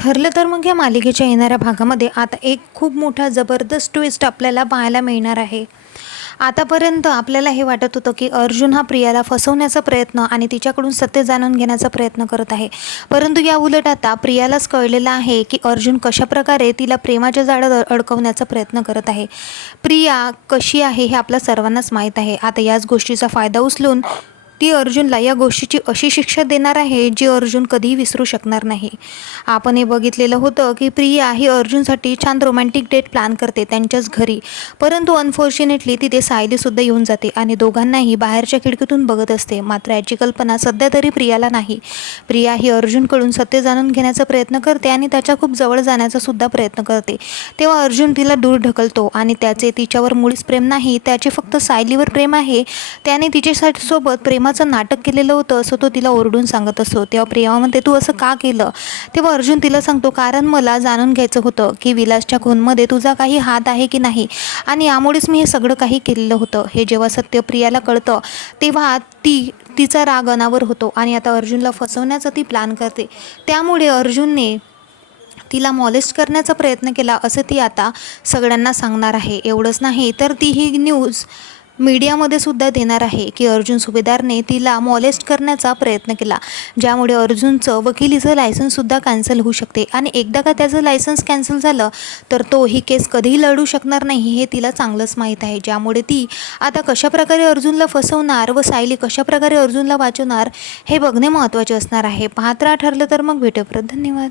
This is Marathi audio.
ठरलं तर मग या मालिकेच्या येणाऱ्या भागामध्ये आता एक खूप मोठा जबरदस्त ट्विस्ट आपल्याला पाहायला मिळणार आहे. आतापर्यंत आपल्याला हे वाटत होतं की अर्जुन हा प्रियाला फसवण्याचा प्रयत्न आणि तिच्याकडून सत्य जाणून घेण्याचा प्रयत्न करत आहे. परंतु या उलट आता प्रियालाच कळलेलं आहे की अर्जुन कशाप्रकारे तिला प्रेमाच्या जाळ्यात अडकवण्याचा प्रयत्न करत आहे. प्रिया कशी आहे हे आपल्या सर्वांनाच माहीत आहे. आता याच गोष्टीचा फायदा उचलून ती अर्जुनला या गोष्टीची अशी शिक्षा देणार आहे जी अर्जुन कधीही विसरू शकणार नाही. आपण हे बघितलेलं होतं की प्रिया ही अर्जुनसाठी छान रोमॅन्टिक डेट प्लॅन करते त्यांच्याच घरी. परंतु अनफॉर्च्युनेटली तिथे सायलीसुद्धा येऊन जाते आणि दोघांनाही बाहेरच्या खिडकीतून बघत असते. मात्र याची कल्पना सध्या तरी प्रियाला नाही. प्रिया ही अर्जुनकडून सत्य जाणून घेण्याचा प्रयत्न करते आणि त्याच्या खूप जवळ जाण्याचा सुद्धा प्रयत्न करते. तेव्हा अर्जुन तिला दूर ढकलतो आणि त्याचे तिच्यावर मुळीच प्रेम नाही त्याचे फक्त सायलीवर प्रेम आहे. त्याने तिच्यासाठी सोबत प्रेमाचं नाटक केलेलं होतं असं तो तिला ओरडून सांगत असतो. तेव्हा प्रेमा म्हणते तू असं का केलं? तेव्हा अर्जुन तिला सांगतो कारण मला जाणून घ्यायचं होतं की विलासच्या खूनमध्ये तुझा काही हात आहे की नाही? आणि यामुळेच मी हे सगळं काही केलेलं होतं. हे जेव्हा सत्य प्रियाला कळतं तेव्हा ती तिचा राग अनावर होतो आणि आता अर्जुनला फसवण्याचा ती प्लॅन करते. त्यामुळे अर्जुनने तिला मॉलेस्ट करण्याचा प्रयत्न केला असं ती आता सगळ्यांना सांगणार आहे. एवढंच नाही तर ती ही न्यूज मीडियामध्ये सुद्धा देणार आहे की अर्जुन सुभेदारने तिला मॉलेस्ट करण्याचा प्रयत्न केला. ज्यामुळे अर्जुनचं वकिलीचं लायसन्ससुद्धा कॅन्सल होऊ शकते. आणि एकदा का त्याचं लायसन्स कॅन्सल झालं तर तो ही केस कधीही लढू शकणार नाही हे तिला चांगलंच माहीत आहे. ज्यामुळे ती आता कशाप्रकारे अर्जुनला फसवणार व सायली कशाप्रकारे अर्जुनला वाचवणार हे बघणे महत्त्वाचे असणार आहे. पाहत ठरलं तर मग भेटू धन्यवाद.